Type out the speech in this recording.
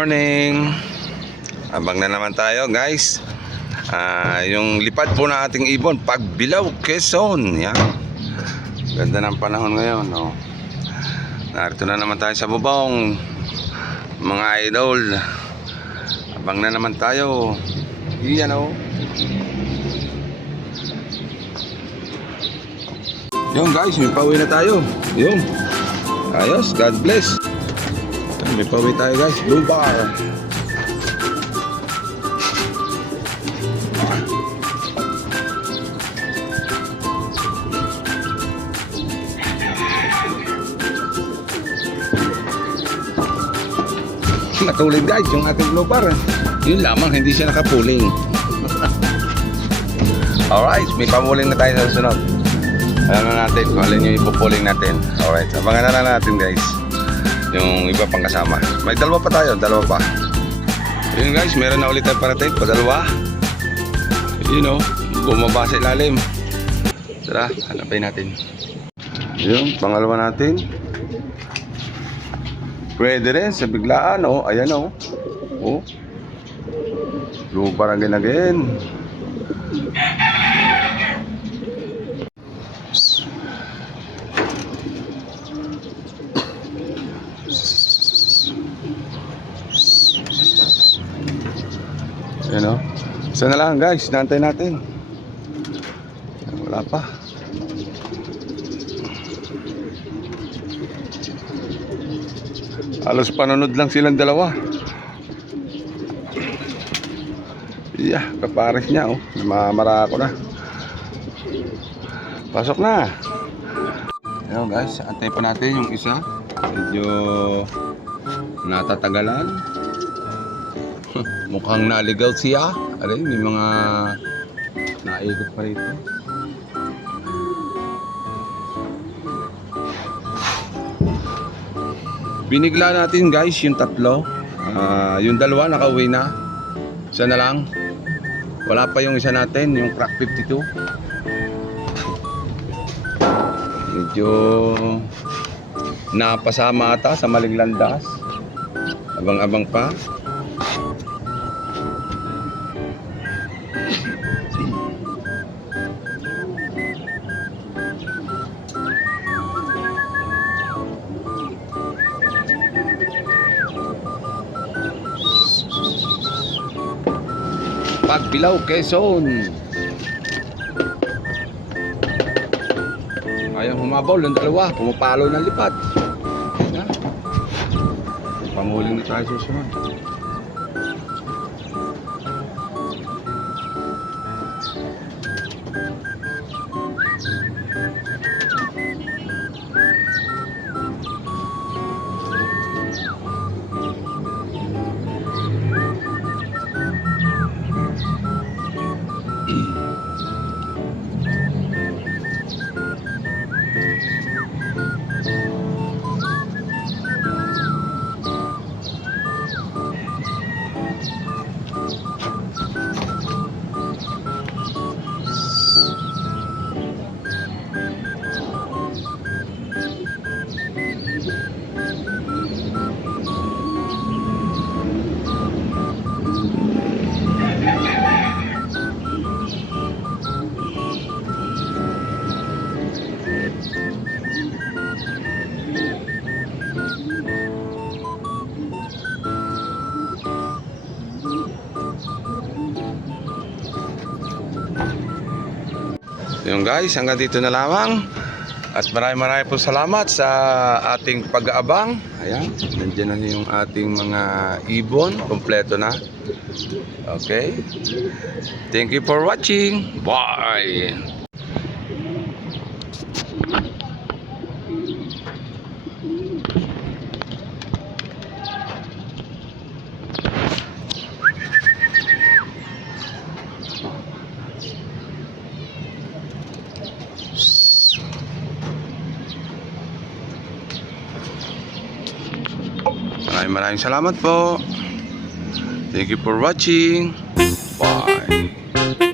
morning. Abang na naman tayo guys. Yung lipad po na ating ibon, Pagbilao, Quezon. Yan. Ganda ng panahon ngayon, no? Narito na naman tayo sa bubong, mga idol. Abang na naman tayo. Yan, oh. Yun guys, may pauwi na tayo. Yun. Ayos, God bless. May pauwi tayo guys, Blue Bar. Natulid guys yung ating Blue Bar. Yun lamang, hindi siya nakapuling. Alright, may pamuling na tayo sa susunod. Alam na natin kung alin yung ipupuling natin. Alright, abangan na lang natin guys yung iba pang kasama. May dalawa pa tayo, dalawa pa. Yun guys, meron na ulit tayo parating, padalawa. You know, bumaba sa ilalim. Tara, hanapin natin. Yun, pangalawa natin. Pwede rin sa biglaan, oh. Ayan, oh. Oh. Blue Bar again. Ayan, oh. Isa na lang guys, naantay natin. Wala pa. Halos panunod lang silang dalawa. Yeah, kapares niya, oh. Namamara ako na. Pasok na. Ayan guys, antay pa natin yung isa. Medyo natatagalan. Mukhang naligaw siya. Aray, may mga naikot pa rito. Binigla natin guys yung tatlo. Yung dalawa nakauwi na. Isa na lang. Wala pa yung isa natin, yung Crack 52. Medyo napasama ata sa maling landas. Abang-abang pa. Pagbilao, Quezon. Ayaw humabol ng dalawa, pumapalo ng lipat. Pamuling na tayo susunod. Yung guys, hanggang dito na lamang. At maraming po salamat sa ating pag-aabang. Ayan, nandiyan na yung ating mga ibon. Kompleto na. Okay. Thank you for watching. Bye! Maraming salamat po. Thank you for watching. Bye.